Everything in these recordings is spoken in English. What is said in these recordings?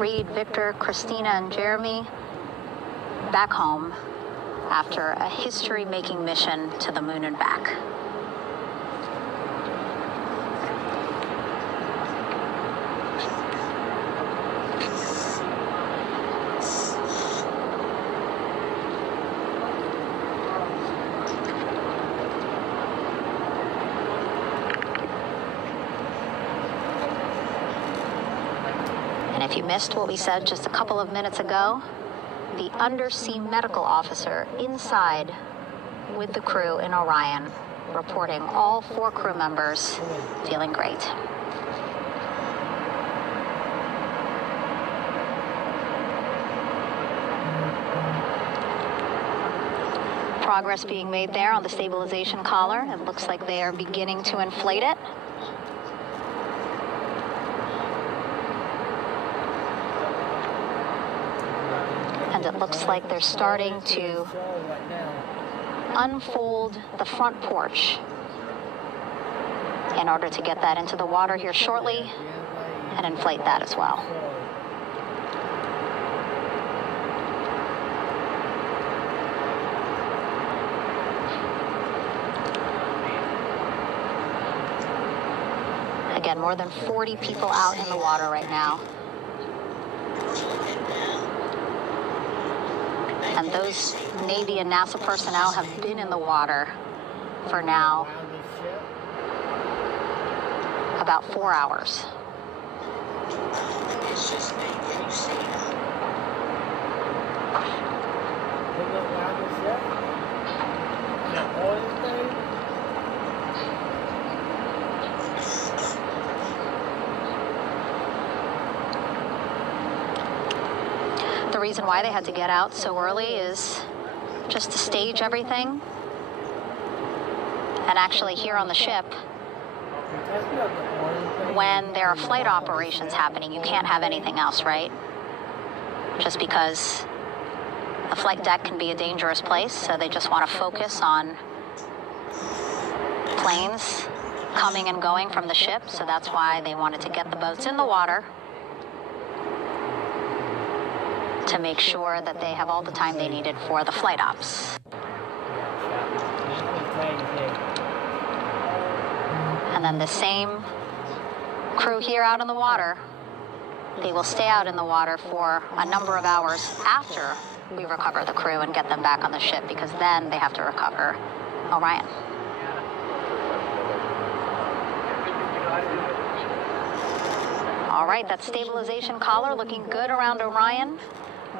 Reed, Victor, Christina, and Jeremy back home after a history-making mission to the moon and back. And if you missed what we said just a couple of minutes ago, the undersea medical officer inside with the crew in Orion reporting all 4 crew members feeling great. Progress being made there on the stabilization collar. It looks like they are beginning to inflate it. And it looks like they're starting to unfold the front porch in order to get that into the water here shortly and inflate that as well. Again, more than 40 people out in the water right now. And those Navy and NASA personnel have been in the water for now about 4 hours. The reason why they had to get out so early is just to stage everything. And actually here on the ship, when there are flight operations happening, you can't have anything else, right? Just because the flight deck can be a dangerous place, so they just want to focus on planes coming and going from the ship, so that's why they wanted to get the boats in the water to make sure that they have all the time they needed for the flight ops. And then the same crew here out in the water, they will stay out in the water for a number of hours after we recover the crew and get them back on the ship, because then they have to recover Orion. All right, that stabilization collar looking good around Orion.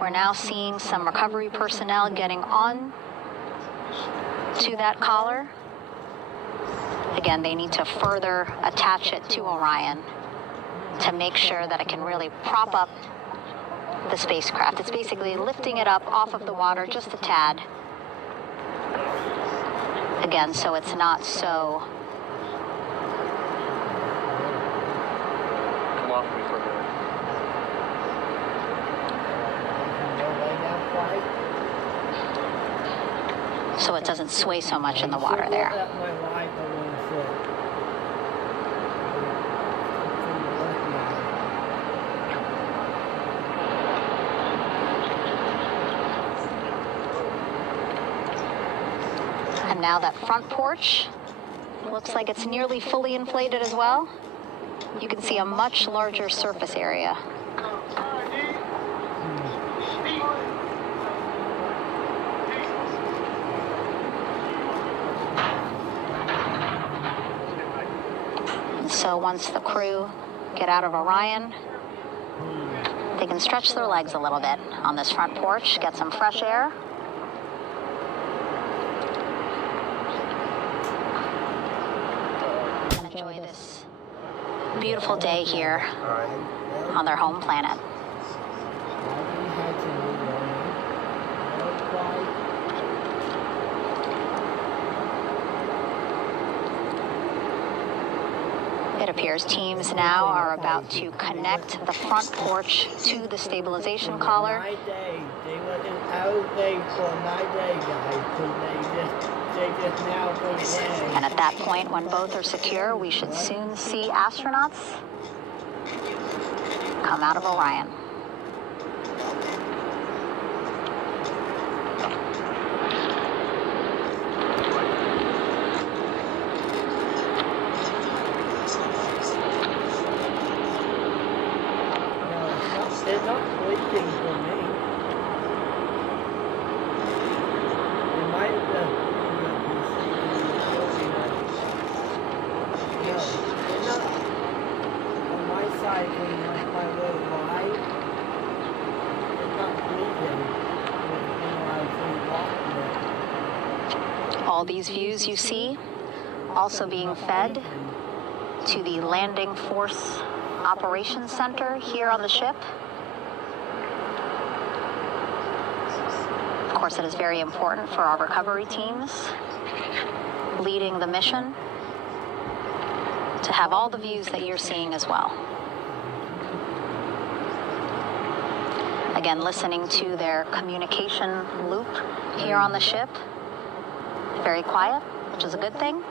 We're now seeing some recovery personnel getting on to that collar. Again, they need to further attach it to Orion to make sure that it can really prop up the spacecraft. It's basically lifting it up off of the water just a tad. Again, so it's not so so it doesn't sway so much in the water there. And now that front porch looks like it's nearly fully inflated as well. You can see a much larger surface area. So once the crew get out of Orion, they can stretch their legs a little bit on this front porch, get some fresh air. And enjoy this beautiful day here on their home planet. It appears teams now are about to connect the front porch to the stabilization collar. And at that point, when both are secure, we should soon see astronauts come out of Orion. they're not leaking for me. They might have been no, they're not on my side when my little light. They're not leaking when I was walking it. All these views you see also being fed to the Landing Force Operations Center here on the ship. Of course, it is very important for our recovery teams leading the mission to have all the views that you're seeing as well. Again, listening to their communication loop here on the ship. Very quiet, which is a good thing.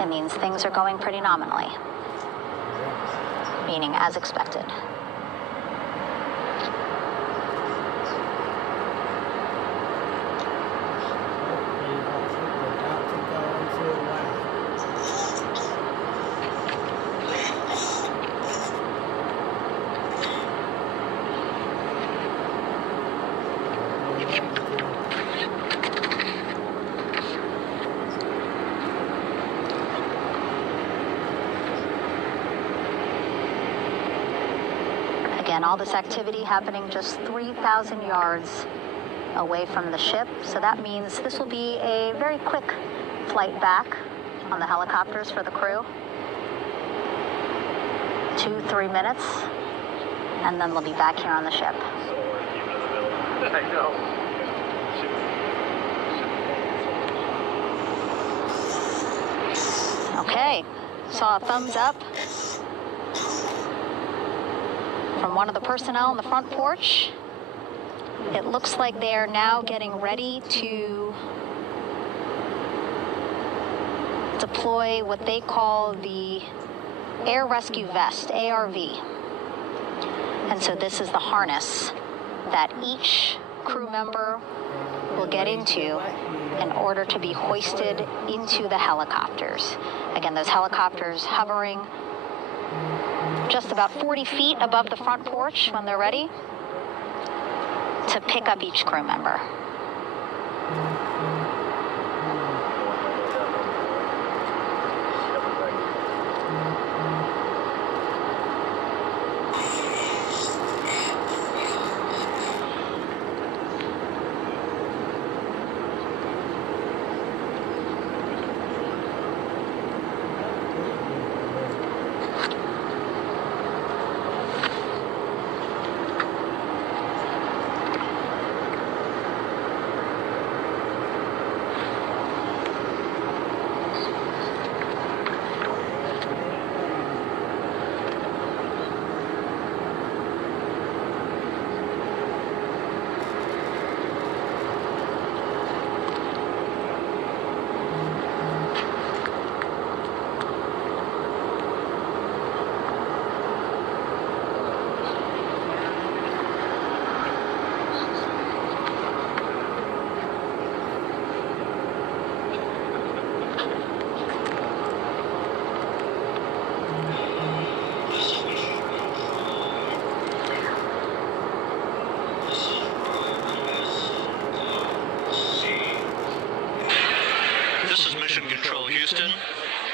It means things are going pretty nominally, meaning as expected. Again, all this activity happening just 3,000 yards away from the ship. So that means this will be a very quick flight back on the helicopters for the crew. 2-3 minutes, and then they'll be back here on the ship. I know. Okay, saw a thumbs up from one of the personnel on the front porch. It looks like they are now getting ready to deploy what they call the Air Rescue Vest, ARV. And so this is the harness that each crew member will get into in order to be hoisted into the helicopters. Again, those helicopters hovering just about 40 feet above the front porch when they're ready to pick up each crew member.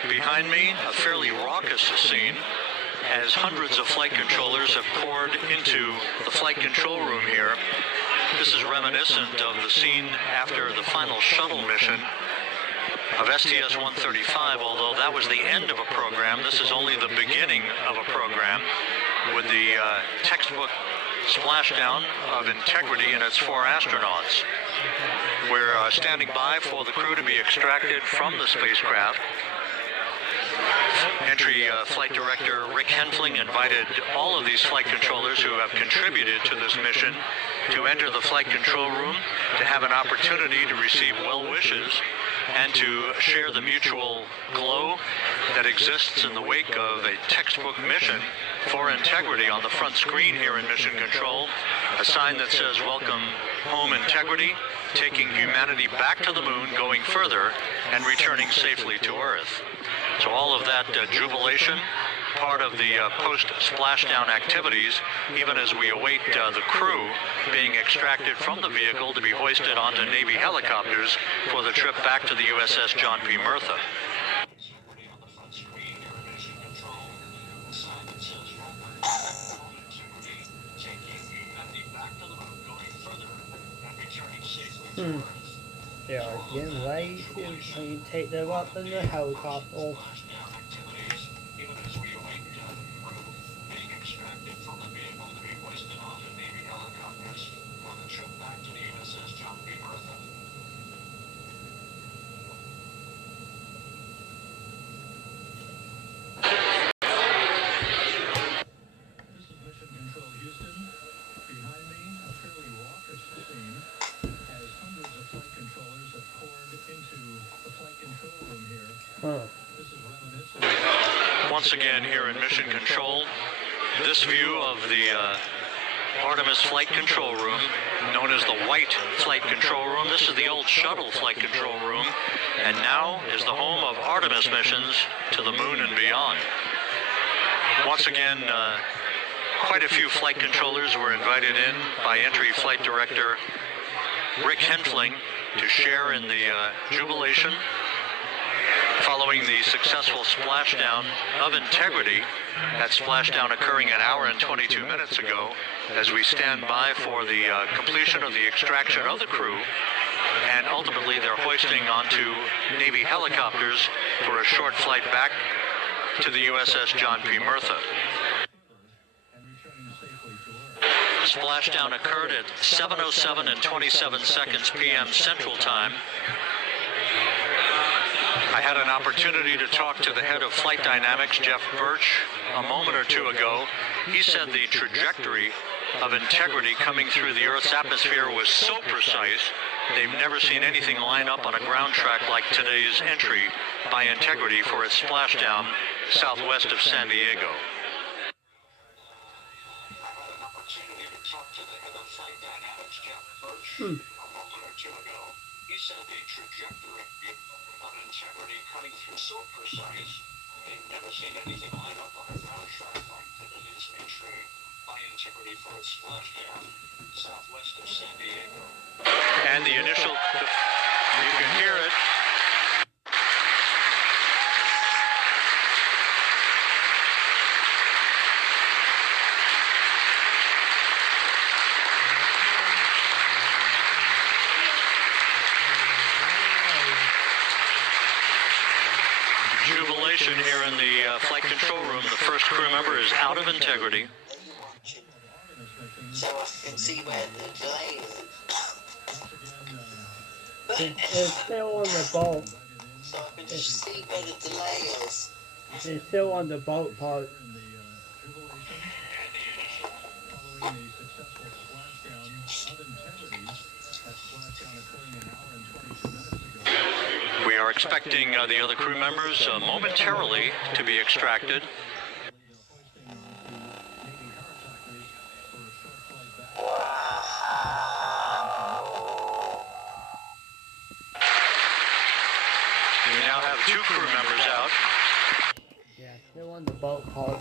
Behind me, a fairly raucous scene as hundreds of flight controllers have poured into the flight control room here. This is reminiscent of the scene after the final shuttle mission of STS-135, although that was the end of a program. This is only the beginning of a program with the textbook splashdown of Integrity and its 4 astronauts. We're standing by for the crew to be extracted from the spacecraft. Entry Flight Director Rick Henfling invited all of these flight controllers who have contributed to this mission to enter the flight control room to have an opportunity to receive well wishes and to share the mutual glow that exists in the wake of a textbook mission for Integrity. On the front screen here in Mission Control, a sign that says, "Welcome home, Integrity, taking humanity back to the moon, going further, and returning safely to Earth." So all of that jubilation part of the post-splashdown activities, even as we await the crew being extracted from the vehicle to be hoisted onto Navy helicopters for the trip back to the USS John P. Murtha. They are getting ready to take them up in the helicopter. Once again here in Mission Control, this view of the Artemis Flight Control Room, known as the White Flight Control Room. This is the old shuttle flight control room, and now is the home of Artemis missions to the moon and beyond. Once again, quite a few flight controllers were invited in by Entry Flight Director Rick Henfling to share in the jubilation following the successful splashdown of Integrity, that splashdown occurring an hour and 22 minutes ago, as we stand by for the completion of the extraction of the crew, and ultimately they're hoisting onto Navy helicopters for a short flight back to the USS John P. Murtha. Splashdown occurred at 7:07 and 27 seconds p.m. Central Time. I had an opportunity to talk to the head of Flight Dynamics, Jeff Birch, a moment or two ago. He said the trajectory of Integrity coming through the Earth's atmosphere was so precise, they've never seen anything line up on a ground track like today's entry by Integrity for its splashdown southwest of San Diego. He said the trajectory of Integrity coming through so precise, they've never seen anything line up on a ground track like today's entry by Integrity for its splashdown southwest of San Diego. And the initial, you can hear it. Jubilation here in the flight control room. The first crew member is out of Integrity. So I can see where the delay is. It's still on the boat. So I can just see where the delay is. It's still on the boat part. We are expecting the other crew members momentarily to be extracted. We now have two crew members out. Yeah, still on the boat part.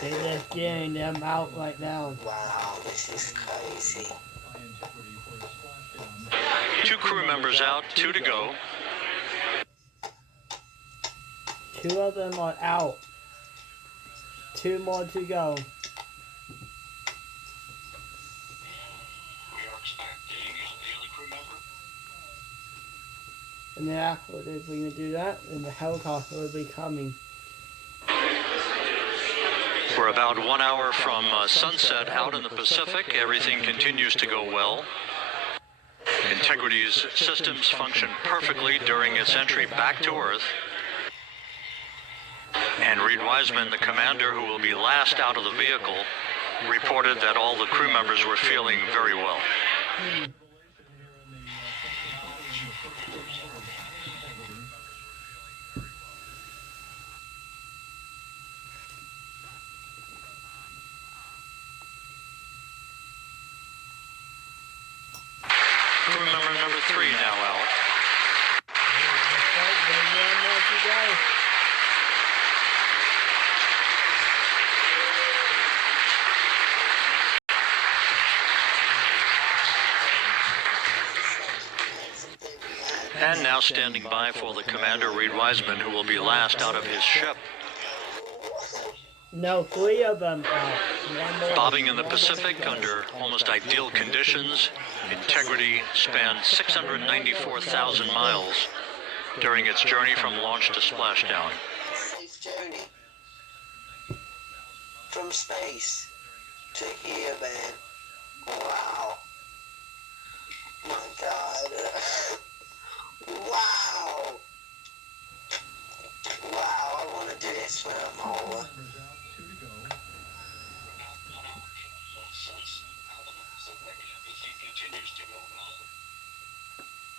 They're just getting them out right now. Wow, this is crazy. Two crew members out, two to go. Two of them are out. Two more to go. We are expecting the other crew member. And then after if we can do that, then the helicopter will be coming. We're about 1 hour from sunset out in the Pacific. Everything continues to go well. Integrity's systems function perfectly during its entry back to Earth. And Reed Wiseman, the commander who will be last out of the vehicle, reported that all the crew members were feeling very well. three now out. And now standing by for the commander, Reed Wiseman, who will be last out of his ship. No, 3 of them out. One more. Bobbing in the Pacific under almost ideal conditions, Integrity spanned 694,000 miles during its journey from launch to splashdown. Safe journey. From space to here, man. Wow. My God. Wow. Wow, I want to do this when I'm older.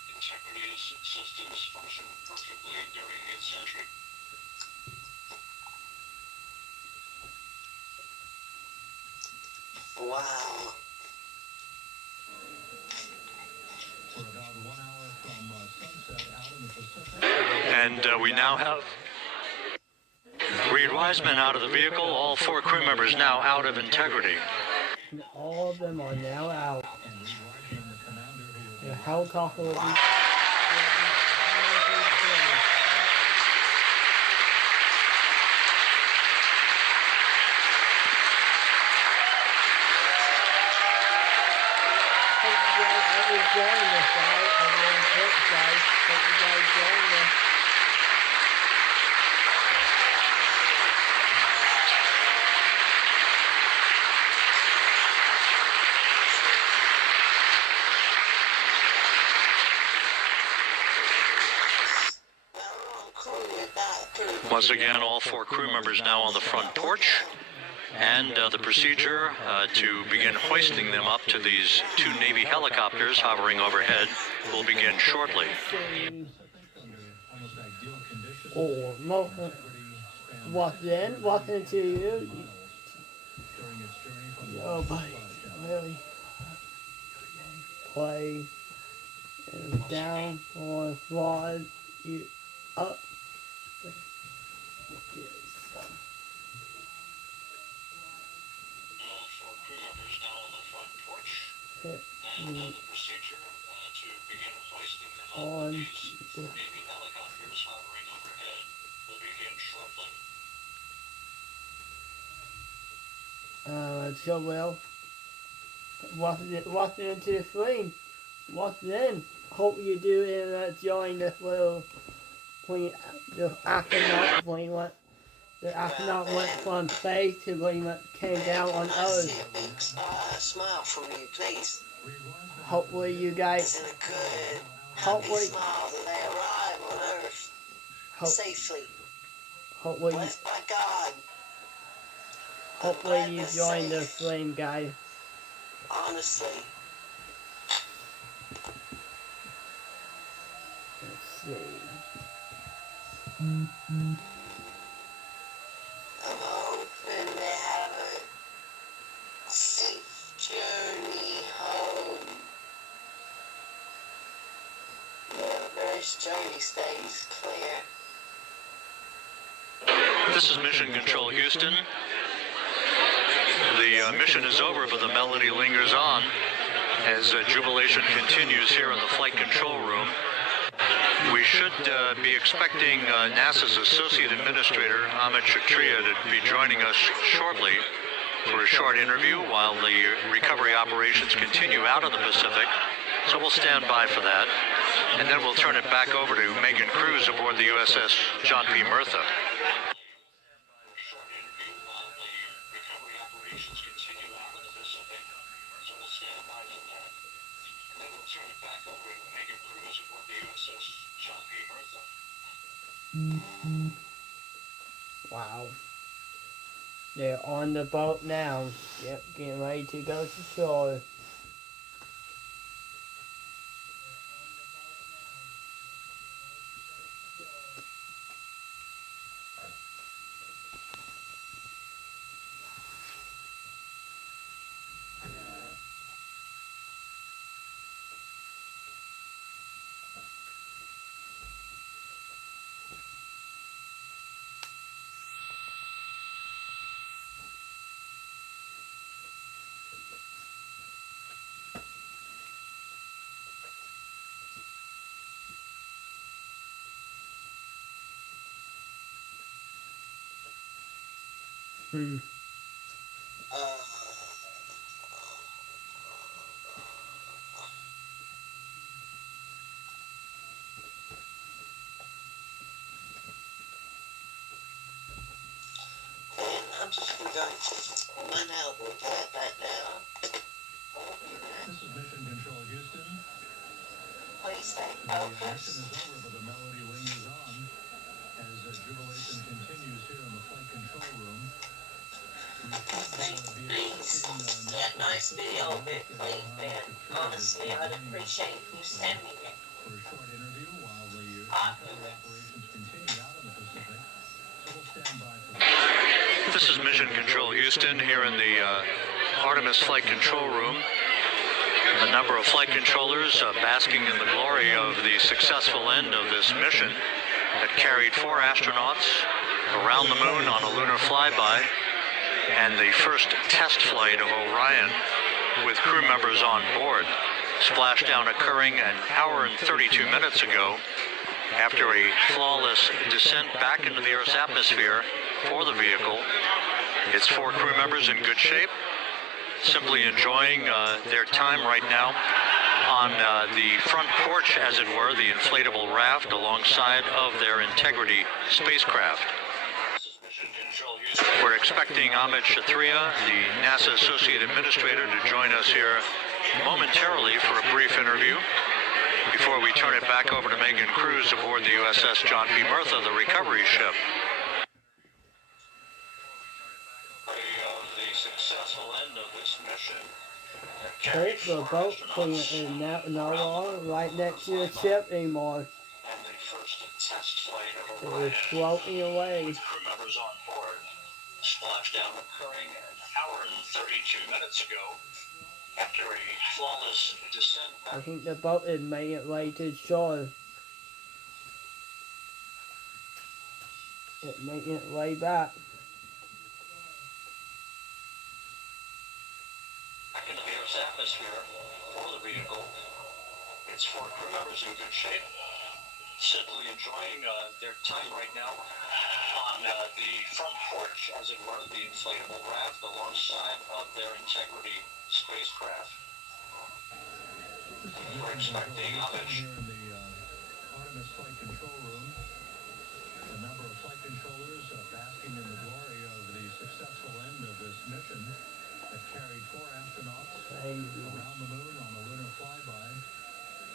Integrity's systems function perfectly during its entry. Wow. And we now have Reed Wiseman out of the vehicle, all 4 crew members now out of Integrity. And all of them are now out. The helicopter will be... Join us, guys. Everyone's hurt, guys. Hope you guys join us. Once again, all 4 crew members now on the front porch. And the procedure to begin hoisting them up to these 2 Navy helicopters hovering overhead will begin shortly. Or walk into you. Oh, buddy, really play and down on slide you up. On the so well. Walking into the frame. Walking in. Hope you do and join this little plane. The astronaut plane went. The astronaut went from space to when he came down on Earth. See a big smile from you, please. Hopefully you guys. It's in a good, Hopefully. smile that they arrive on Earth safely. Hopefully. Blessed by God. Hopefully you join the flame, guys. Honestly. Let's see. I'm hoping they have a safe journey home. The British journey stays clear. This is Mission Control Houston. The mission is over, but the melody lingers on as jubilation continues here in the flight control room. We should be expecting NASA's Associate Administrator, Amit Kshatriya, to be joining us shortly for a short interview while the recovery operations continue out of the Pacific. So we'll stand by for that. And then we'll turn it back over to Megan Cruz aboard the USS John P. Murtha. Wow. They're on the boat now. Yep, getting ready to go to shore. Hmm. I'm just going to one elbow get that down. This is Mission Control Houston. Please stay The mission focused. is over, but the melody lingers on as jubilation continues here in the flight control room. Please, that nice video of it, please, man. Honestly, I'd appreciate you sending it. For a short interview while the operations continue out in the Pacific. So we'll stand by for that. This is Mission Control Houston here in the Artemis Flight Control Room. A number of flight controllers basking in the glory of the successful end of this mission that carried 4 astronauts around the moon on a lunar flyby and the first test flight of Orion with crew members on board. Splashdown occurring an hour and 32 minutes ago after a flawless descent back into the Earth's atmosphere for the vehicle. Its 4 crew members in good shape, simply enjoying their time right now on the front porch, as it were, the inflatable raft alongside of their Integrity spacecraft. We're expecting Amit Kshatriya, the NASA Associate Administrator, to join us here momentarily for a brief interview before we turn it back over to Megan Cruz aboard the USS John P. Murtha, the recovery ship. The successful end of this mission. Take the boat and now no longer right next to the ship anymore. And the first test flight of It Orion was floating away. with crew members on board. Splashdown occurring an hour and 32 minutes ago after a flawless descent. I think the boat had made it way to shore. It made it way back. Back into the Earth's atmosphere for the vehicle. Its 4 crew members in good shape. Simply enjoying their time right now on the front porch, as it were, the inflatable raft alongside of their Integrity spacecraft. We're expecting homage. Here in the Artemis Flight Control Room, a number of flight controllers basking in the glory of the successful end of this mission that carried 4 astronauts around the moon on a lunar flyby.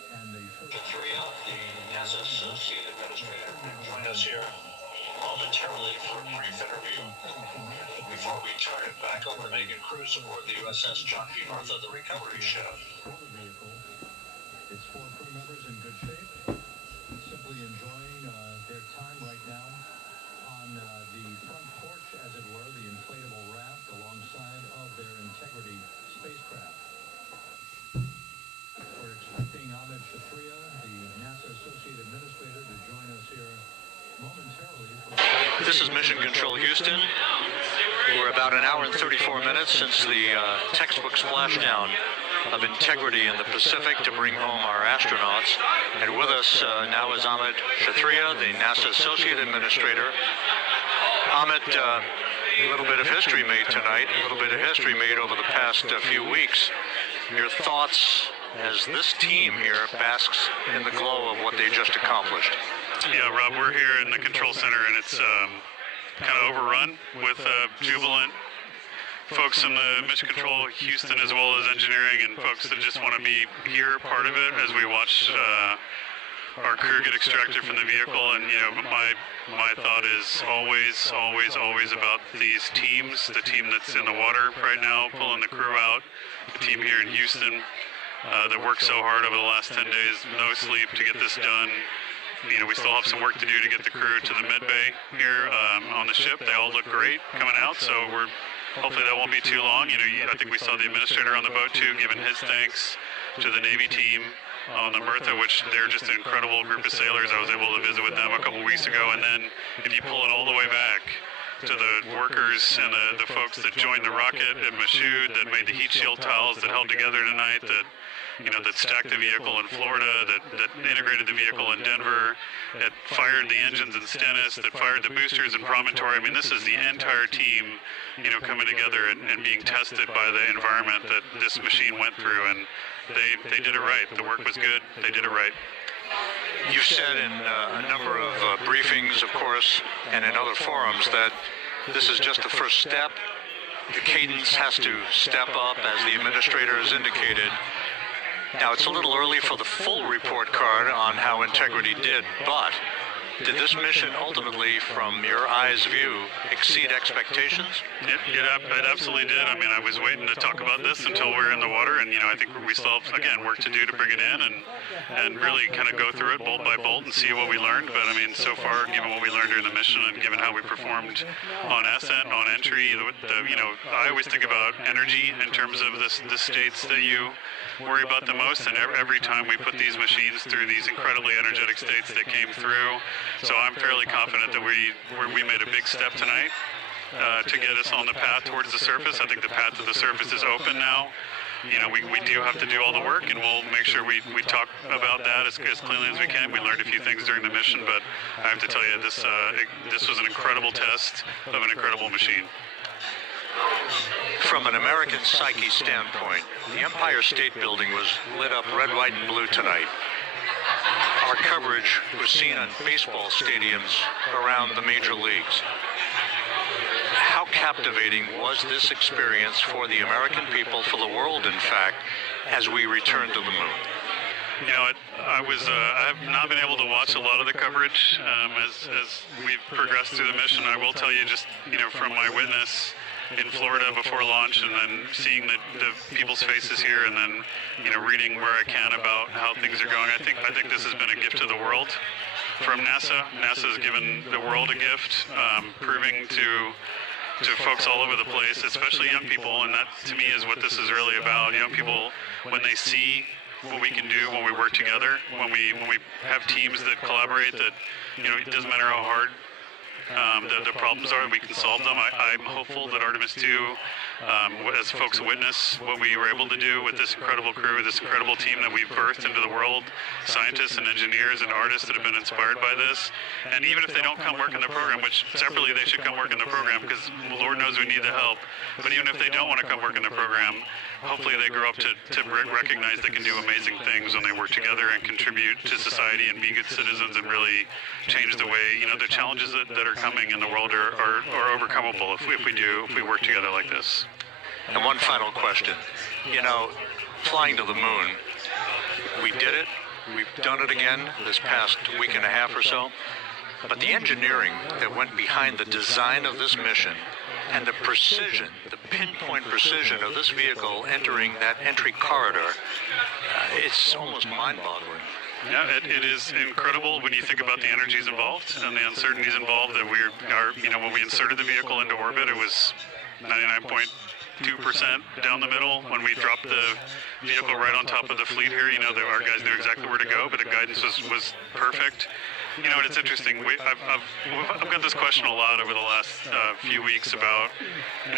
And the Kshatriya, the NASA Associate Administrator, will join us here momentarily for a brief interview before we turn it back over to Megan Cruz aboard the USS John P. Murtha, the recovery ship. Its 4 crew members in good shape, simply enjoying their time right now on the front porch, as it were, the inflatable raft alongside of their Integrity spacecraft. We're expecting Amit Kshatriya, the NASA Associate Administrator, to join us here momentarily. This is Mission Control Houston. We're about an hour and 34 minutes since the textbook splashdown of Integrity in the Pacific to bring home our astronauts. And with us now is Amit Kshatriya, the NASA Associate Administrator. Amit, a little bit of history made tonight, a little bit of history made over the past few weeks. Your thoughts as this team here basks in the glow of what they just accomplished. Yeah, Rob, we're here in the control center, and it's kind of overrun with jubilant folks in the Mission Control Houston, as well as engineering, and folks that just want to be here, part of it, as we watch our crew get extracted from the vehicle. And, you know, my thought is always about these teams, the team that's in the water right now, pulling the crew out, the team here in Houston that worked so hard over the last 10 days, no sleep to get this done. You know, we still have some work to do to get the crew to the med bay here on the ship. They all look great coming out, so hopefully that won't be too long. You know, I think we saw the administrator on the boat too, giving his thanks to the Navy team on the Murtha, which they're just an incredible group of sailors. I was able to visit with them a couple weeks ago, and then if you pull it all the way back to the workers and the folks that joined the rocket at Michoud, that made the heat shield tiles that held together tonight, that that stacked the vehicle in Florida, that integrated the vehicle in Denver, that fired the engines in Stennis, that fired the boosters in Promontory. I mean, this is the entire team, coming together and being tested by the environment that this machine went through, and they did it right. The work was good. They did it right. You've said in a number of briefings, of course, and in other forums that this is just the first step. The cadence has to step up, as the administrator has indicated. Now, it's a little early for the full report card on how Integrity did, but did this mission ultimately, from your eyes' view, exceed expectations? It absolutely did. I mean, I was waiting to talk about this until we were in the water, and I think we still have, again, work to do to bring it in and really kind of go through it bolt by bolt and see what we learned. But I mean, so far, given what we learned during the mission and given how we performed on ascent, on entry, I always think about energy in terms of the states that you worry about the most, and every time we put these machines through these incredibly energetic states, they came through. So I'm fairly confident that we made a big step tonight to get us on the path towards the surface. I think the path to the surface is open now. We do have to do all the work, and we'll make sure we talk about that as cleanly as we can. We learned a few things during the mission, but I have to tell you, this was an incredible test of an incredible machine. From an American psyche standpoint, the Empire State Building was lit up red, white, and blue tonight. Our coverage was seen on baseball stadiums around the major leagues. How captivating was this experience for the American people, for the world, in fact, as we returned to the moon? I have not been able to watch a lot of the coverage as we've progressed through the mission. I will tell you, just from my witness in Florida before launch, and then seeing the people's faces here, and then reading where I can about how things are going. I think this has been a gift to the world from NASA. NASA has given the world a gift, proving to folks all over the place, especially young people, and that to me is what this is really about. Young people, when they see what we can do when we work together, when we have teams that collaborate, that it doesn't matter how hard the problems are, we can solve them. I'm hopeful that Artemis 2, as folks witness what we were able to do with this incredible crew, this incredible team that we've birthed into the world, scientists and engineers and artists that have been inspired by this, and even if they don't come work in the program, which separately they should come work in the program because Lord knows we need the help, but even if they don't want to come work in the program, hopefully they grow up to recognize they can do amazing things when they work together and contribute to society and be good citizens and really change the way, the challenges that are coming in the world are overcomable if we work together like this. And one final question. Flying to the moon, we did it. We've done it again this past week and a half or so. But the engineering that went behind the design of this mission and the precision, the pinpoint precision of this vehicle entering that entry corridor, it's almost mind-boggling. Yeah, it is incredible when you think about the energies involved and the uncertainties involved. That when we inserted the vehicle into orbit, it was 99.2% down the middle. When we dropped the vehicle right on top of the fleet here, our guys knew exactly where to go, but the guidance was perfect. And it's interesting. I've got this question a lot over the last few weeks about,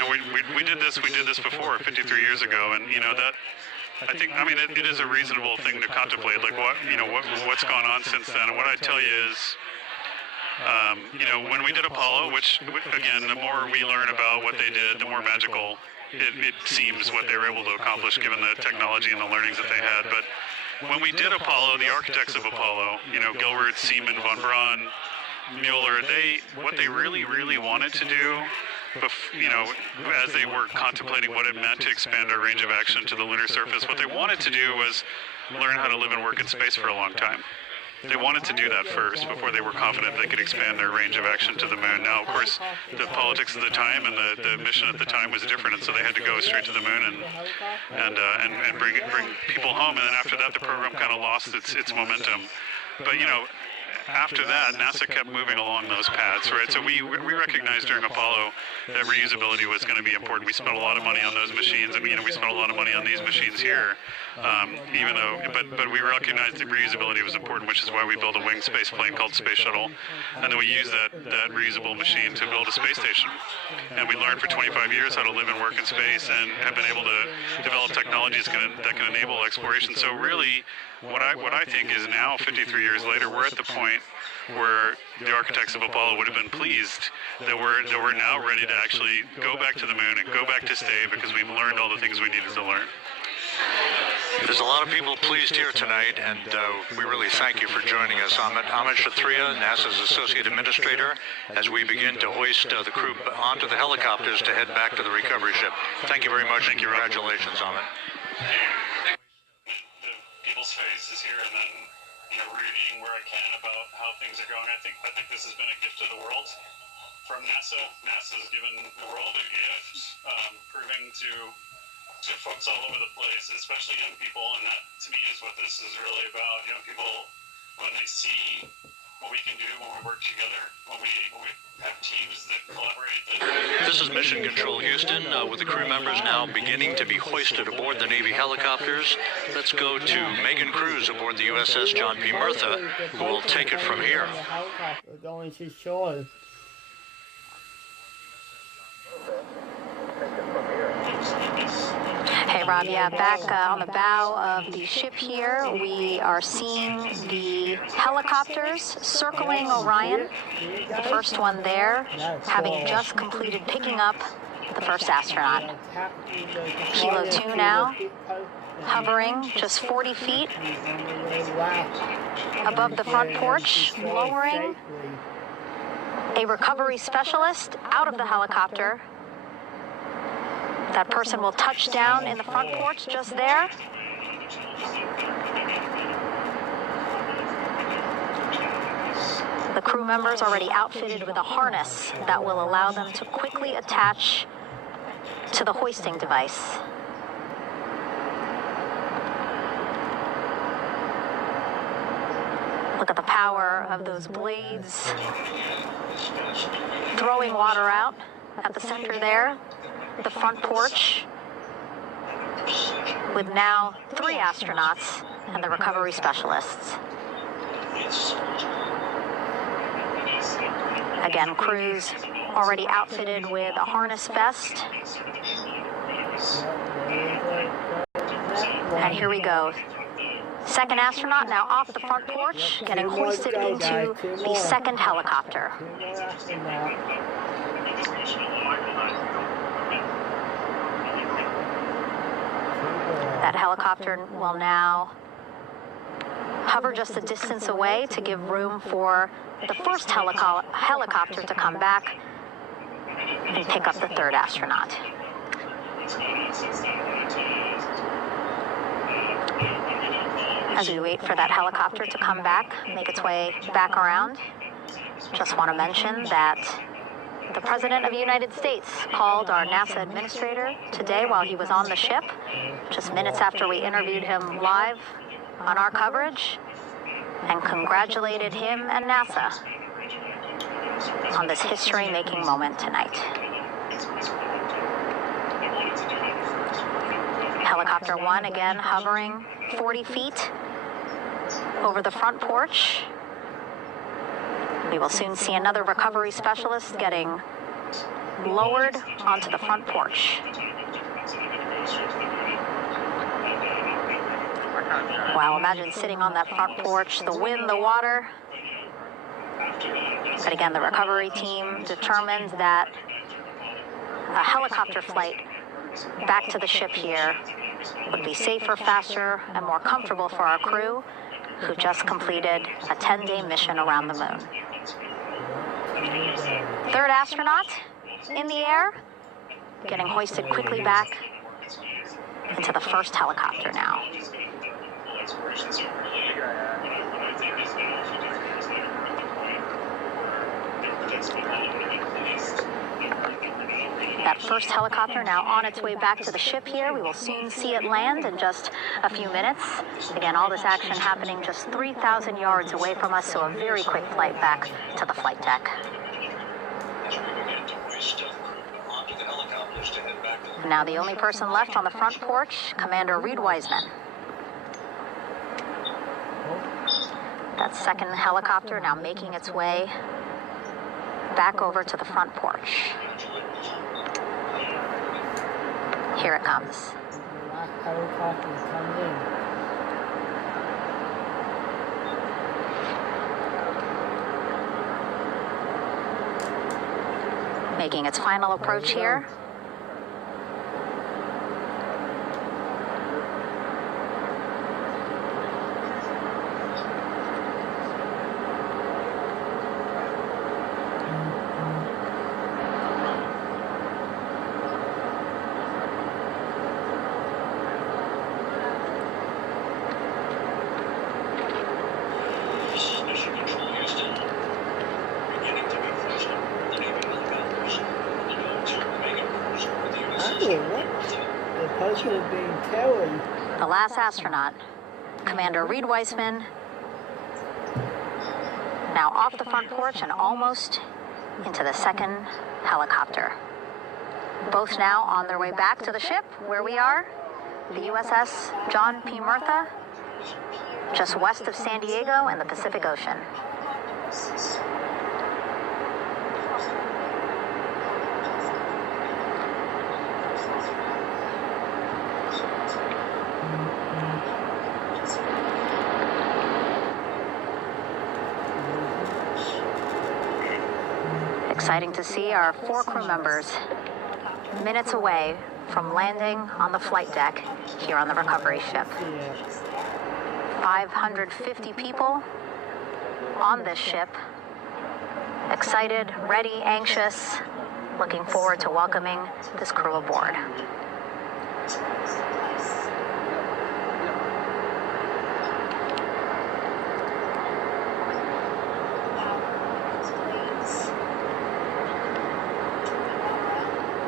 we did this before 53 years ago, and that. It is a reasonable thing to contemplate, like what's gone on since then. And what I tell you is, when we did Apollo, which again, the more we learn about what they did, the more magical it seems what they were able to accomplish given the technology and the learnings that they had. But when we did Apollo, the architects of Apollo, Gilbert, Seaman, von Braun, Mueller, what they really, really wanted to do, as they were contemplating what it meant to expand our range of action to the lunar surface, what they wanted to do was learn how to live and work in space for a long time. They wanted to do that first before they were confident they could expand their range of action to the moon. Now, of course, the politics of the time and the mission at the time was different, and so they had to go straight to the moon and bring people home. And then after that, the program kind of lost its momentum. But after that, NASA kept moving along those paths, right? So we recognized during Apollo that reusability was going to be important. We spent a lot of money on those machines. I mean, we spent a lot of money on these machines here, even though, but we recognized that reusability was important, which is why we built a winged space plane called Space Shuttle, and then we used that reusable machine to build a space station. And we learned for 25 years how to live and work in space, and have been able to develop technologies that can enable exploration. So really, what I think is now, 53 years later, we're at the point where the architects of Apollo would have been pleased that we're now ready to actually go back to the moon and go back to stay, because we've learned all the things we needed to learn. There's a lot of people pleased here tonight, and we really thank you for joining us. Ahmed Shathria, NASA's Associate Administrator, as we begin to hoist the crew onto the helicopters to head back to the recovery ship. Thank you very much, and congratulations, Ahmed. People's faces here, and then reading where I can about how things are going. I think this has been a gift to the world from NASA. NASA's given the world a gift, proving to folks all over the place, especially young people, and that to me is what this is really about. Young people, when they see what we can do when we work together, when we have teams that collaborate. This is Mission Control Houston, with the crew members now beginning to be hoisted aboard the Navy helicopters. Let's go to Megan Cruz aboard the USS John P. Murtha, who will take it from here. Going to shore. Hey, Rob, yeah, back on the bow of the ship here, we are seeing the helicopters circling Orion. The first one there, having just completed picking up the first astronaut. Kilo 2 now, hovering just 40 feet above the front porch, lowering a recovery specialist out of the helicopter. That person will touch down in the front porch just there. The crew members already outfitted with a harness that will allow them to quickly attach to the hoisting device. Look at the power of those blades throwing water out at the center there. The front porch, with now 3 astronauts and the recovery specialists. Again, crews already outfitted with a harness vest. And here we go. Second astronaut now off the front porch, getting hoisted into the second helicopter. That helicopter will now hover just a distance away to give room for the first helicopter to come back and pick up the third astronaut. As we wait for that helicopter to come back, make its way back around, just want to mention that the President of the United States called our NASA administrator today while he was on the ship, just minutes after we interviewed him live on our coverage, and congratulated him and NASA on this history-making moment tonight. Helicopter 1 again hovering 40 feet over the front porch. We will soon see another recovery specialist getting lowered onto the front porch. Wow, imagine sitting on that front porch, the wind, the water. But again, the recovery team determined that a helicopter flight back to the ship here would be safer, faster, and more comfortable for our crew, who just completed a 10-day mission around the moon. Third astronaut in the air, getting hoisted quickly back into the first helicopter now. That first helicopter now on its way back to the ship here. We will soon see it land in just a few minutes. Again, all this action happening just 3,000 yards away from us, so a very quick flight back to the flight deck. Now the only person left on the front porch, Commander Reed Wiseman. That second helicopter now making its way back over to the front porch. Here it comes. The last helicopter coming in. Making its final approach here. The last astronaut, Commander Reed Wiseman, now off the front porch and almost into the second helicopter. Both now on their way back to the ship, where we are, the USS John P. Murtha, just west of San Diego in the Pacific Ocean. Exciting to see our 4 crew members minutes away from landing on the flight deck here on the recovery ship. 550 people on this ship, excited, ready, anxious, looking forward to welcoming this crew aboard.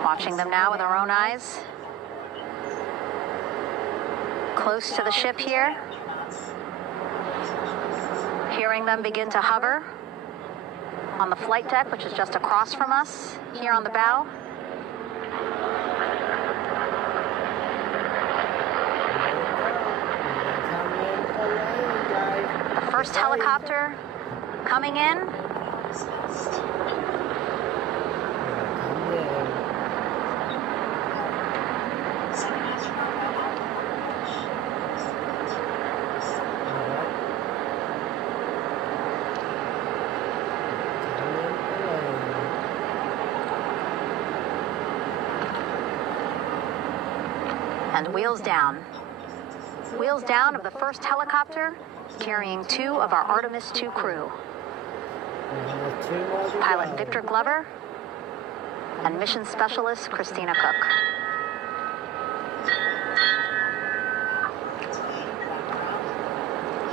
Watching them now with our own eyes. Close to the ship here. Hearing them begin to hover on the flight deck, which is just across from us, here on the bow. The first helicopter coming in. And wheels down. Wheels down of the first helicopter carrying 2 of our Artemis II crew. Pilot Victor Glover and mission specialist Christina Cook.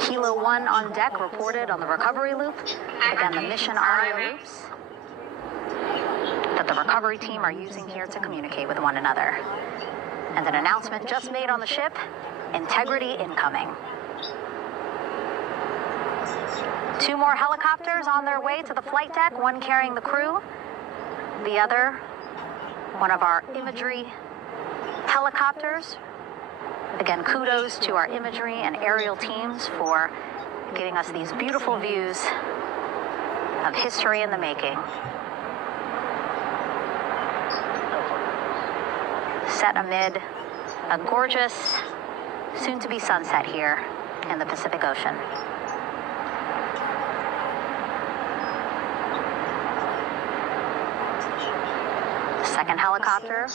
Kilo 1 on deck reported on the recovery loop. Again, the mission audio loops that the recovery team are using here to communicate with one another. And an announcement just made on the ship, integrity incoming. 2 more helicopters on their way to the flight deck, one carrying the crew, the other, one of our imagery helicopters. Again, kudos to our imagery and aerial teams for giving us these beautiful views of history in the making. Set amid a gorgeous, soon-to-be sunset here in the Pacific Ocean. The second helicopter.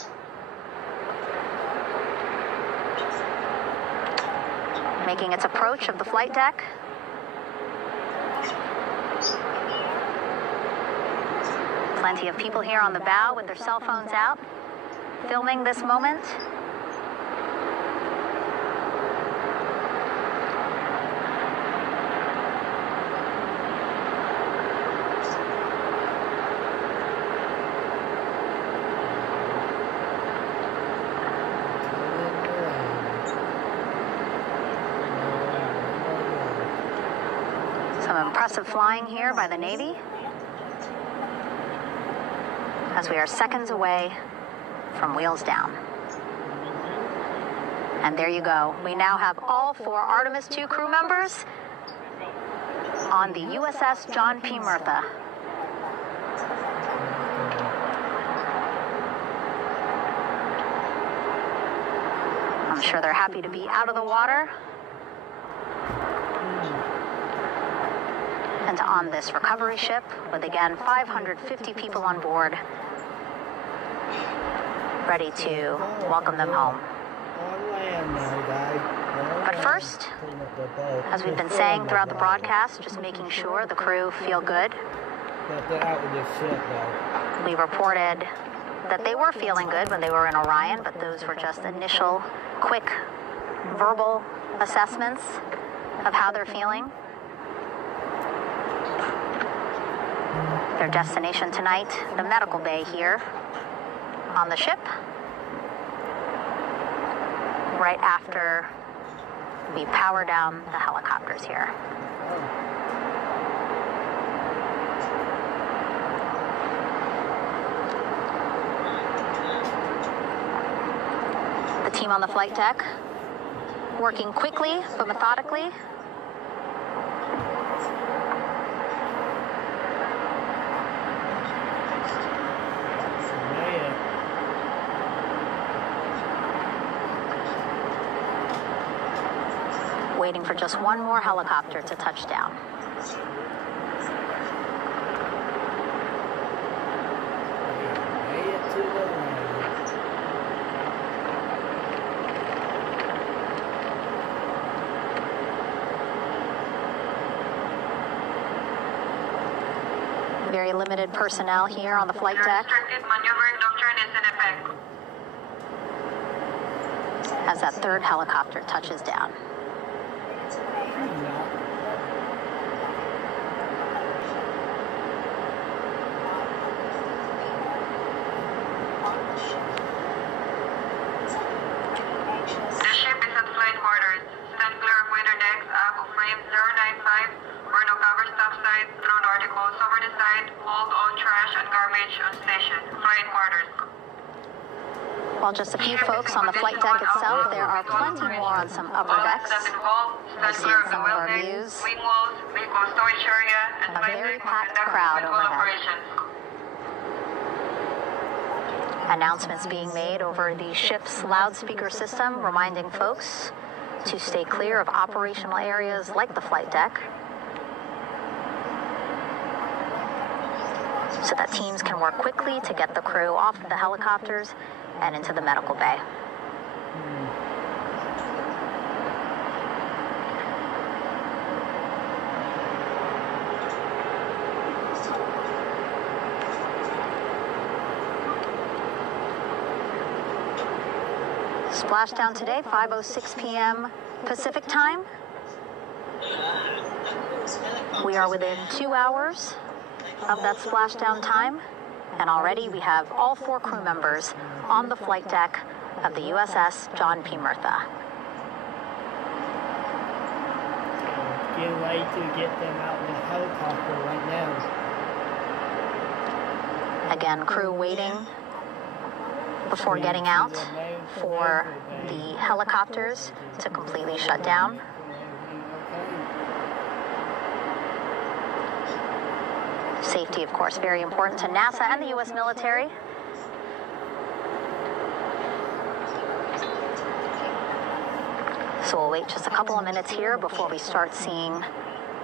Making its approach of the flight deck. Plenty of people here on the bow with their cell phones out, filming this moment. Some impressive flying here by the Navy, as we are seconds away from wheels down. And there you go. We now have all 4 Artemis II crew members on the USS John P. Murtha. I'm sure they're happy to be out of the water and on this recovery ship with, again, 550 people on board, ready to welcome them home. But first, as we've been saying throughout the broadcast, just making sure the crew feel good. We reported that they were feeling good when they were in Orion, but those were just initial, quick, verbal assessments of how they're feeling. Their destination tonight, the medical bay here on the ship, right after we power down the helicopters here. The team on the flight deck working quickly but methodically. Waiting for just one more helicopter to touch down. Very limited personnel here on the flight deck. Restricted maneuver doctrine is in effect. As that 3rd helicopter touches down. The ship is at flight quarters. Stand clear of weather decks, ACO frame 095, or no cover stop side, thrown articles over the side, hold all trash and garbage on station. Flight quarters. While just a few folks on the flight deck itself, there are plenty more on some upper decks. We've seen some of our views. Wing walls, vehicle storage area, and A very packed crowd overhead. Announcements being made over the ship's loudspeaker system, reminding folks to stay clear of operational areas like the flight deck, so that teams can work quickly to get the crew off of the helicopters and into the medical bay. Splashdown today, 5:06 p.m. Pacific time. We are within 2 hours of that splashdown time, and already we have all 4 crew members on the flight deck of the USS John P. Murtha. Getting ready to get them out in the helicopter right now. Again, crew waiting before getting out for the helicopters to completely shut down. Safety, of course, very important to NASA and the U.S. military. So we'll wait just a couple of minutes here before we start seeing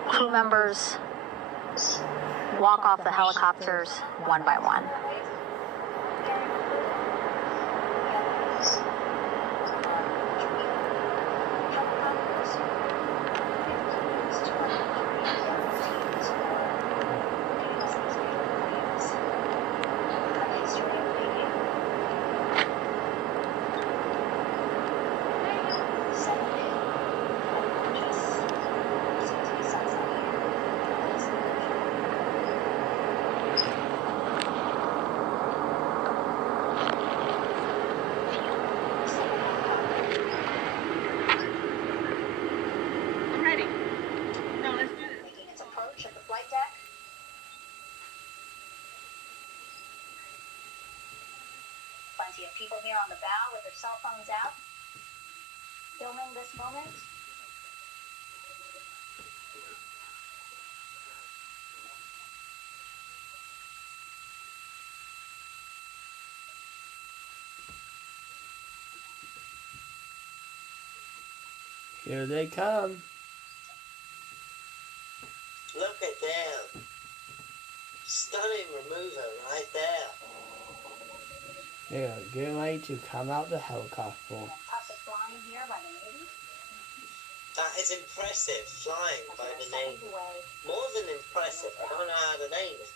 crew members walk off the helicopters one by one. You have people here on the bow with their cell phones out, filming this moment. Here they come. Look at them. Stunning remover right there. They are getting ready to come out the helicopter. Fantastic flying here by the Navy. That is impressive flying by the Navy. More than impressive. I don't know how to name it.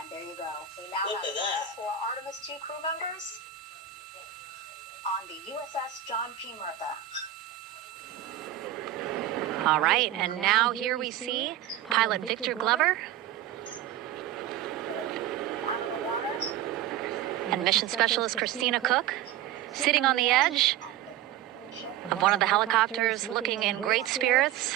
And there you go. We now Look have at that. 4 Artemis II crew members on the USS John P. Murtha. All right, and now here we see pilot Victor Glover and mission specialist Christina Cook sitting on the edge of one of the helicopters, looking in great spirits.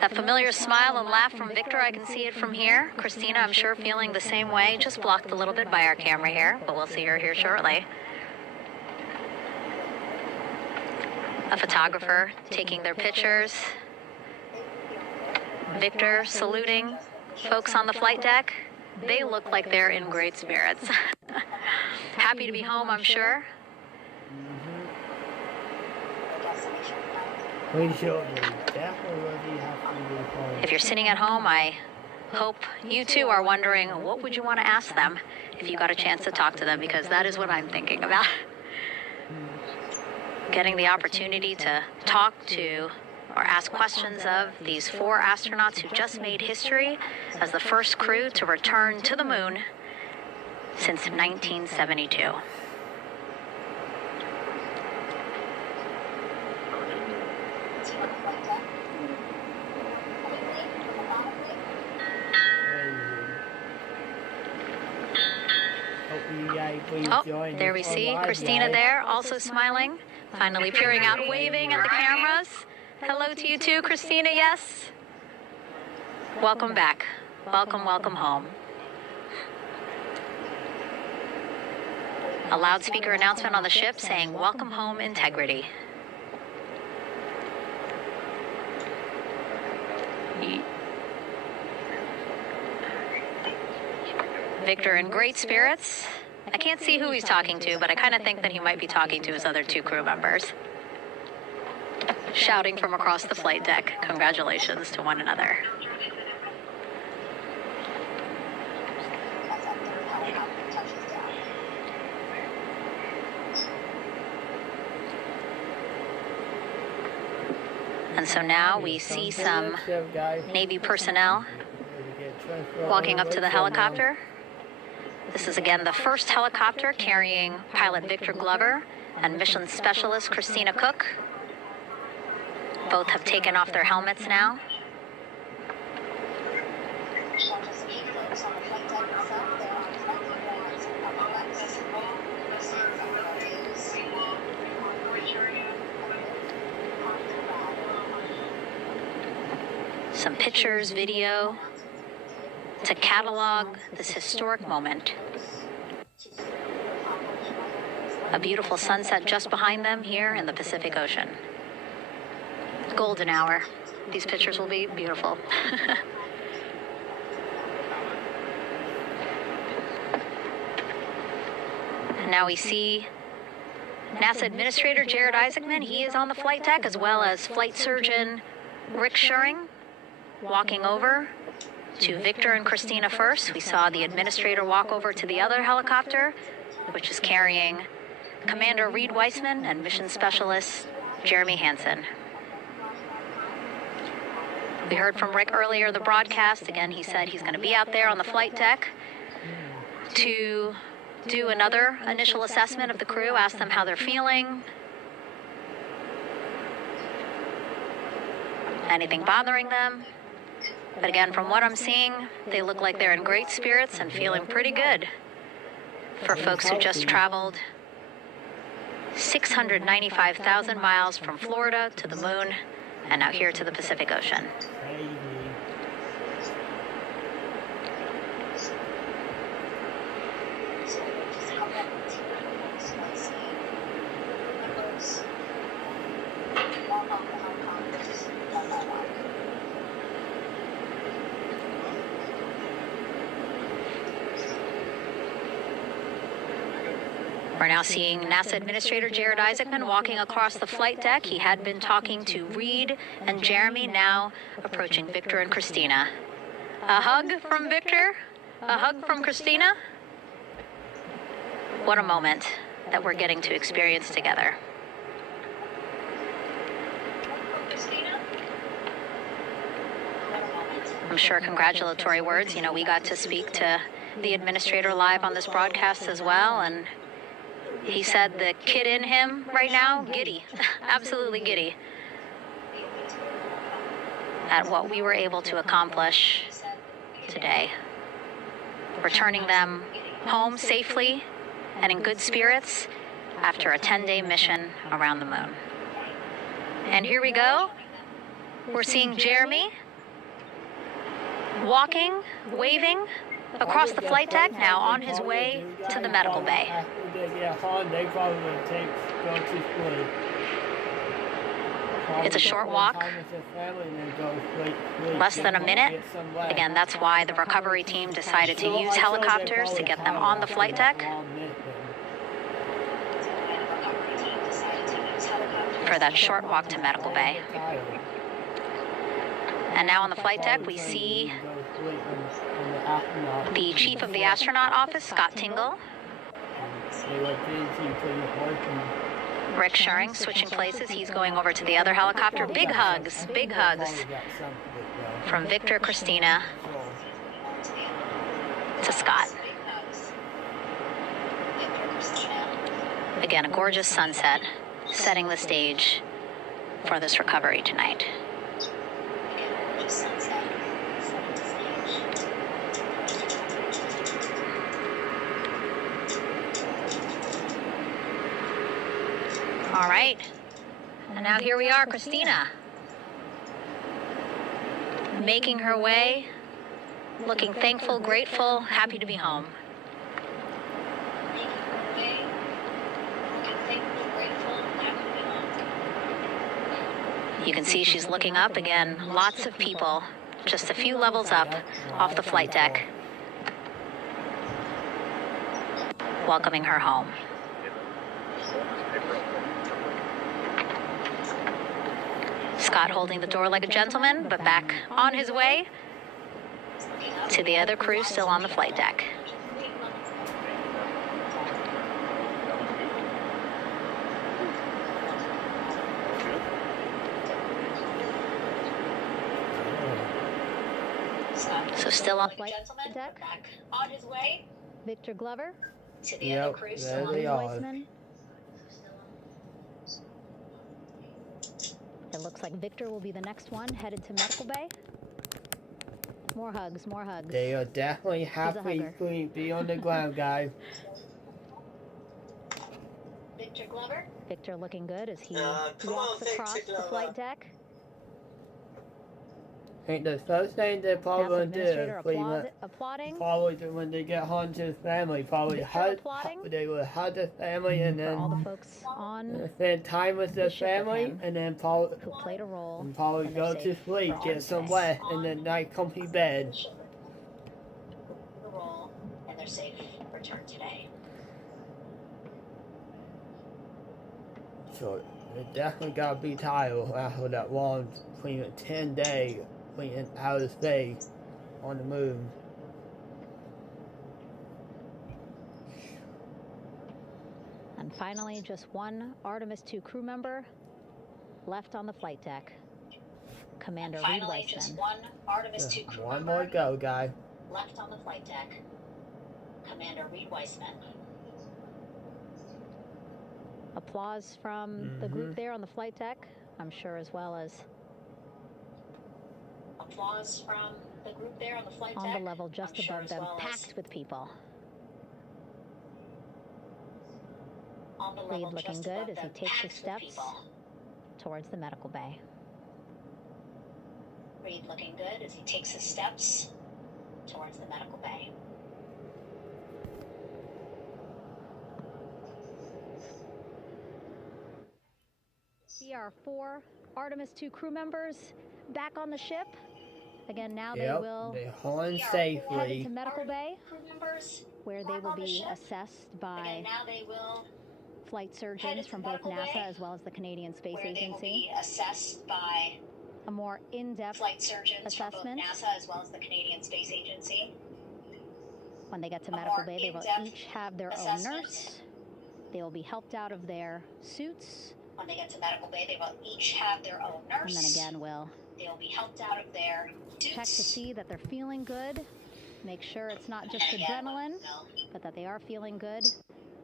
That familiar smile and laugh from Victor, I can see it from here. Christina, I'm sure, feeling the same way, just blocked a little bit by our camera here, but we'll see her here shortly. A photographer taking their pictures. Victor saluting folks on the flight deck. They look like they're in great spirits. Happy to be home, I'm sure. If you're sitting at home, I hope you too are wondering, what would you want to ask them if you got a chance to talk to them, because that is what I'm thinking about. Getting the opportunity to talk to or ask questions of these 4 astronauts who just made history as the first crew to return to the moon since 1972. Oh, there we see Christina there, also smiling, finally peering out, waving at the cameras. Hello to you too, Christina, yes. Welcome back. Welcome, welcome home. A loudspeaker announcement on the ship saying, "Welcome home, Integrity." Victor in great spirits. I can't see who he's talking to, but I kind of think that he might be talking to his other 2 crew members. Shouting from across the flight deck, congratulations to one another. And so now we see some Navy personnel walking up to the helicopter. This is again the first helicopter carrying pilot Victor Glover and mission specialist Christina Cook. Both have taken off their helmets now. Some pictures, video, to catalog this historic moment. A beautiful sunset just behind them here in the Pacific Ocean. Golden hour. These pictures will be beautiful. And now we see NASA Administrator Jared Isaacman. He is on the flight deck, as well as flight surgeon Rick Schuring, walking over to Victor and Christina first. We saw the administrator walk over to the other helicopter, which is carrying Commander Reed Weissman and mission specialist Jeremy Hansen. We heard from Rick earlier, the broadcast. Again, he said he's going to be out there on the flight deck to do another initial assessment of the crew, ask them how they're feeling, anything bothering them. But again, from what I'm seeing, they look like they're in great spirits and feeling pretty good for folks who just traveled 695,000 miles from Florida to the moon and now here to the Pacific Ocean. We're now seeing NASA Administrator Jared Isaacman walking across the flight deck. He had been talking to Reed and Jeremy, now approaching Victor and Christina. A hug from Victor? A hug from Christina? What a moment that we're getting to experience together. I'm sure congratulatory words. You know, we got to speak to the administrator live on this broadcast as well, and he said the kid in him right now, giddy, absolutely giddy at what we were able to accomplish today. Returning them home safely and in good spirits after a 10-day mission around the moon. And here we go. We're seeing Jeremy walking, waving across the flight deck, now on his way to the medical bay. It's a short walk, less than a minute. Again, that's why the recovery team decided to use helicopters to get them on the flight deck for that short walk to medical bay. And now on the flight deck, we see the chief of the astronaut office, Scott Tingle. Rick Shuring switching places. He's going over to the other helicopter. Big hugs from Victor, Christina to Scott. Again, a gorgeous sunset setting the stage for this recovery tonight. All right, and now here we are, Christina, making her way, looking thankful, grateful, happy to be home. You can see she's looking up again, lots of people, just a few levels up off the flight deck, welcoming her home. Scott holding the door like a gentleman, but back on his way to the other crew still on the flight deck. So still on the flight deck, Back on his way Victor Glover. to the other crew. There they are. It looks like Victor will be the next one headed to medical bay. More hugs, more hugs. They are definitely happy to be on the ground, guys. Victor Glover. Victor looking good as he come walks on, across Victor the Glover. flight deck. I think the first thing they're probably NASA going to do administrator is applauding. probably when they get home to the family, probably Victor applauding. they will hug the family and For all then the folks on spend time with their ship with family him and then who played a role. probably in their go to safe sleep, get some rest, and then night comfy bed. The role and their safe return today. So they definitely got to be tired after that long, 10-day being out of space on the moon. And finally, just one Artemis II crew member left on the flight deck. Commander Reed Finally, just Weissman. one Artemis II crew One member more go, guy. left on the flight deck. Commander Reed Weissman. Applause from the group there on the flight deck, I'm sure, as well as Applause from the group there on the flight on deck. the level just I'm sure above as them, well as packed with people. on the Reed level looking just good above as he them, takes his packed with steps people. towards the medical bay. Reed looking good as he takes his steps towards the medical bay. See our 4 Artemis II crew members back on the ship. Again, now Yep, they will they're home headed safely. to medical bay. Crew numbers. where they will be assessed by Again, now they will flight surgeons from both NASA as well as the Canadian Space where they will Agency. be assessed by A more in-depth flight surgeons from both assessment. NASA as well as the Canadian Space Agency. When they get to A medical more bay, they will in-depth each have their own assessment. nurse. They will be helped out of their suits. When they get to medical bay, they will each have their own nurse. And then again, we'll They will be helped out of their suits. check to see that they're feeling good. Make sure it's not just And again, adrenaline, they'll but that they are feeling good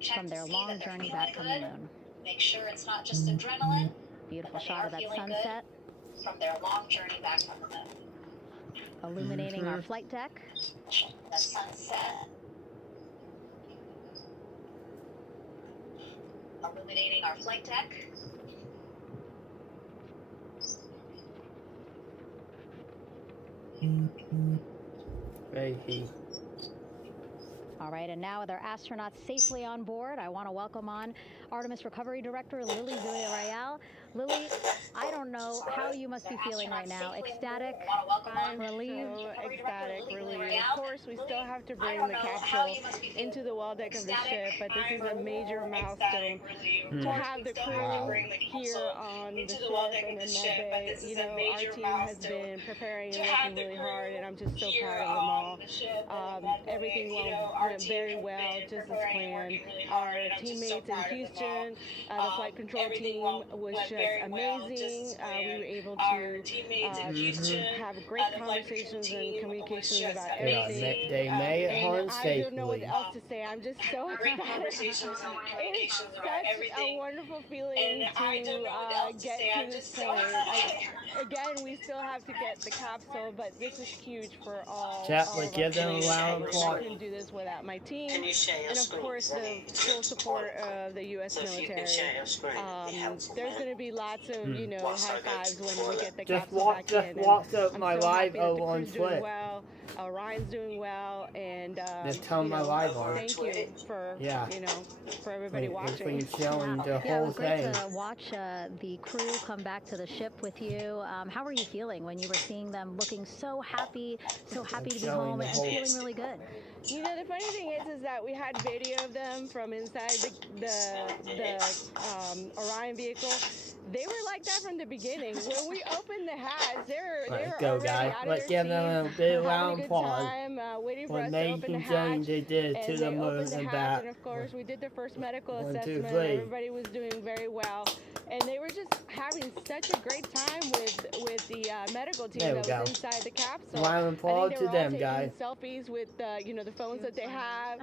check from to their see long that they're journey feeling back from the good. moon. Make sure it's not just adrenaline. Beautiful But they shot are of that feeling sunset, From their long journey back from the moon. illuminating our flight deck. The sunset. Illuminating our flight deck. Crazy. All right, and now with our astronauts safely on board, I want to welcome on Artemis Recovery Director Lily Villarreal. Lily, I don't know how you must be feeling right now. Ecstatic, I'm relieved. so ecstatic, relieved. Of course, we still have to bring the capsule into the well deck of the ship, but this is a major milestone to have the crew here on the ship and in med bay. You know, our team has been preparing and working really hard, and I'm just so proud of them all. Everything went very well, just as planned. Our teammates in Houston, the flight control team was just amazing. We were able to have great conversations and communications about everything. They made it home And I don't know what safely. else to say. I'm just so excited. It's such a wonderful feeling to get to this point. Again, we still have to get the capsule, but this is huge for all. Chat, all let's of give us. them a round of I applause. couldn't do this without my team, Can you share your and of screen course for the me full to support support? of the U.S. So if you can military. share your screen, it'd be helpful, There's man. going to be lots of, you know, Once I high go to fives the when we toilet. get the Just capsule walk, back just in. walked up I'm my so live happy that the over on crew's doing Twitter. well. Ryan's doing well, and Just tell you my know, live on. thank you for Yeah. you know, for everybody It's watching. been showing the Yeah, it whole was great thing. to watch the crew come back to the ship with you. How were you feeling when you were seeing them looking so happy to be Showing home the and whole- feeling really good? You know, the funny thing is that we had video of them from inside the Orion vehicle. They were like that from the beginning. When we opened the hatch, they were Let's go, already guys. out of Let's their give them a seats, big having round a of good applause time, waiting for for us to open the amazing hatch. journey they did to And the they moon opened the and hatch, back. and of course we did the first medical 1, 2, assessment. 3. Everybody was doing very well, and they were just having such a great time with the medical team There we that go. was inside the capsule. Round of I applause think to they were all them, taking guys. selfies with you know, the phones that they have,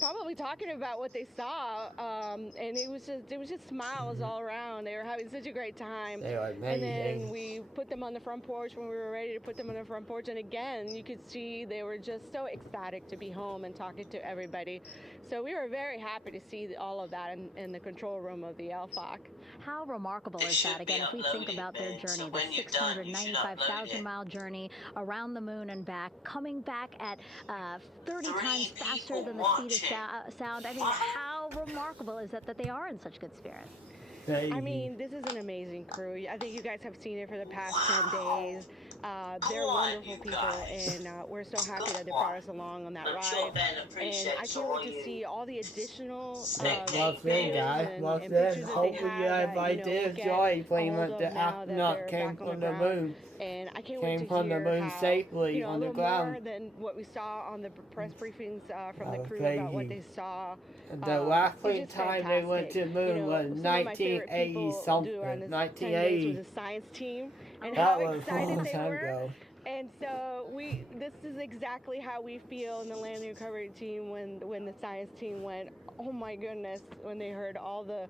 probably talking about what they saw, and it was just smiles all around. They were having such a great time. They are And then amazing. we put them on the front porch when we were ready to put them on the front porch. And again, you could see they were just so ecstatic to be home and talking to everybody. So we were very happy to see all of that in the control room of the LFOC. How remarkable is that? Again, if we think about their journey, the 695,000-mile journey around the moon and back, coming back at 30 times faster than the speed of sound. I mean, how remarkable is that they are in such good spirits? I mean, this is an amazing crew. I think you guys have seen it for the past 10 days. They're wonderful people, and we're so happy that they brought us along on that ride. And I can't wait to see all the additional Well said, guys. videos Well and said. pictures that they Hopefully have you that, everybody you know, did we'll get enjoy playing all with of the them now that astronaut they're came back on from the the ground. moon. And I can't Came wait to from the hear moon how, safely you know, on a the little ground. more than what we saw on the press briefings from the Oh, crew about what crazy. they saw. The last It's just time they went to the fantastic. moon You know, was some of my favorite 1980 people do something. on this 10 days 1980. was the science team, and That how was a excited long they time were. ago. And so this is exactly how we feel in the landing recovery team when the science team went. Oh my goodness! When they heard all the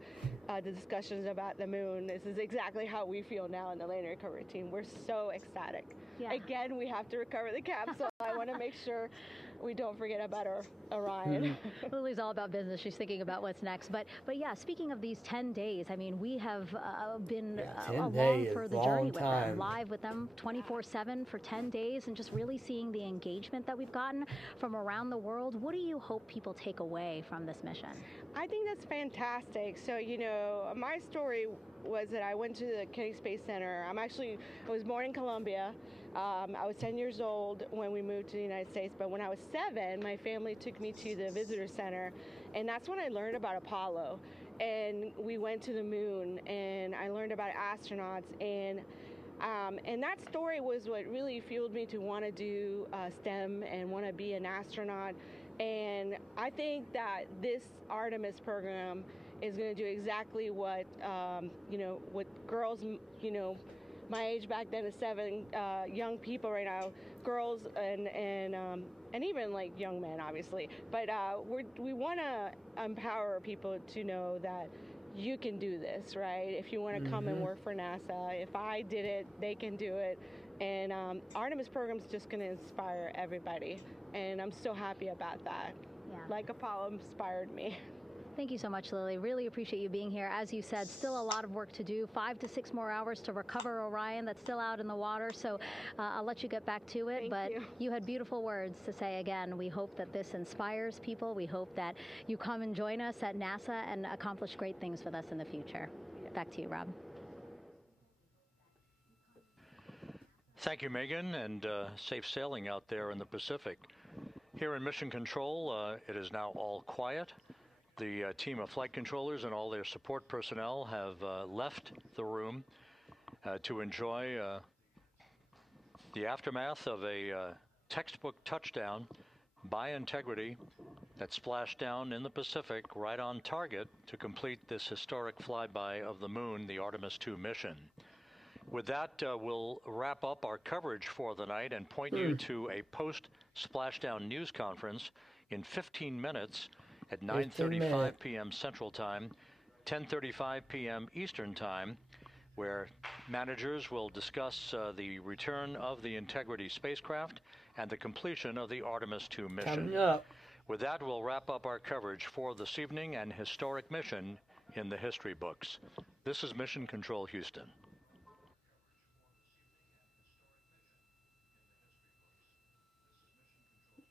discussions about the moon, this is exactly how we feel now in the landing recovery team. We're so ecstatic. Yeah. Again, we have to recover the capsule. I want to make sure we don't forget about our Orion. Lily's all about business. She's thinking about what's next. But yeah, speaking of these 10 days, I mean, we have been 10 along days for is the a journey long with them, time. live with them 24/7 for 10 days, and just really seeing the engagement that we've gotten from around the world. What do you hope people take away from this mission? I think that's fantastic. So, you know, my story was that I went to the Kennedy Space Center. I was born in Colombia. I was 10 years old when we moved to the United States, but when I was 7, my family took me to the visitor center, and that's when I learned about Apollo. And we went to the moon, and I learned about astronauts, and that story was what really fueled me to want to do STEM and want to be an astronaut. And I think that this Artemis program is going to do exactly what, what girls, my age back then is 7, young people right now, girls and even like young men, obviously. But we want to empower people to know that you can do this, right? If you want to come and work for NASA, if I did it, they can do it. And Artemis program is just going to inspire everybody. And I'm so happy about that. Yeah. Like Apollo inspired me. Thank you so much, Lily. Really appreciate you being here. As you said, still a lot of work to do. 5 to 6 more hours to recover Orion that's still out in the water. So I'll let you get back to it. But you had beautiful words to say again. We hope that this inspires people. We hope that you come and join us at NASA and accomplish great things with us in the future. Back to you, Rob. Thank you, Megan, and safe sailing out there in the Pacific. Here in Mission Control, it is now all quiet. The team of flight controllers and all their support personnel have left the room to enjoy the aftermath of a textbook touchdown by Integrity that splashed down in the Pacific right on target to complete this historic flyby of the moon, the Artemis II mission. With that, we'll wrap up our coverage for the night and point you to a post-splashdown news conference in 15 minutes at 9:35 p.m. Central Time, 10:35 p.m. Eastern Time, where managers will discuss the return of the Integrity spacecraft and the completion of the Artemis II mission. Coming up. With that, we'll wrap up our coverage for this evening and historic mission in the history books. This is Mission Control Houston.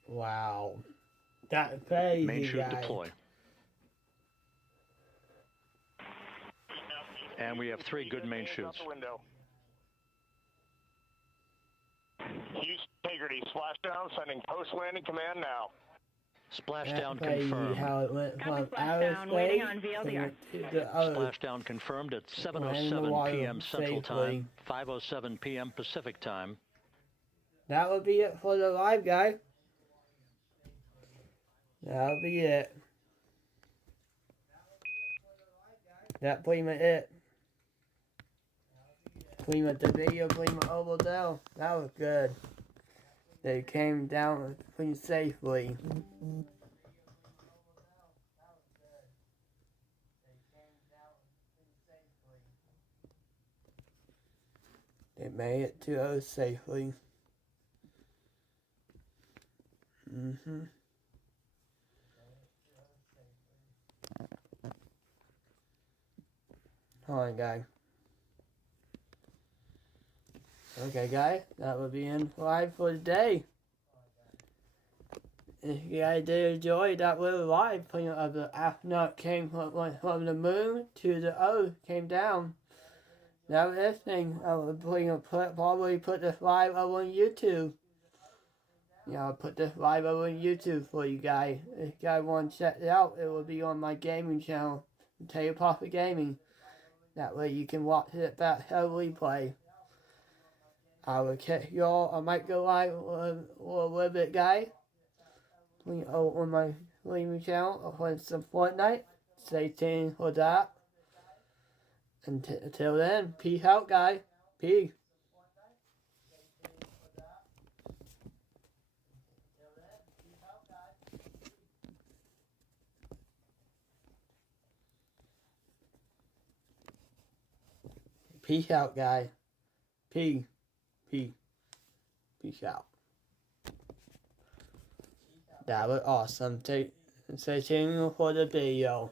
Wow. That's crazy, Main chute guys. deploy. And we have 3 good main chutes. Houston Integrity, splashdown, sending post-landing command now. Splashdown That's crazy confirmed. how it went from splashdown, waiting on aerospace VLDR. to the other. Splashdown confirmed at Land in the 7:07 water p.m. Central safely. Time, 5:07 p.m. Pacific Time. That will be it for the live, guys. That'll be it. That's pretty much it. Pretty much the video, pretty much over there. That was good. They came down pretty safely. They made it to us safely. Hold on, guys. Okay, guys, that will be in live for today. If you guys did enjoy that little live thing of the astronaut came from the moon to the Earth, came down. Now this thing, I will probably put this live up on YouTube. Yeah, I'll put this live up on YouTube for you guys. If you guys want to check it out, it will be on my gaming channel, Taylor Profit Gaming. That way you can watch it back heavily play. I will catch y'all. I might go live a little bit, guys. On my gaming channel for some Fortnite. Stay tuned for that. Until then, peace out, guys. Peace. Peace out, guys. Peace. Peace. Peace out. That was awesome. Stay tuned for the video.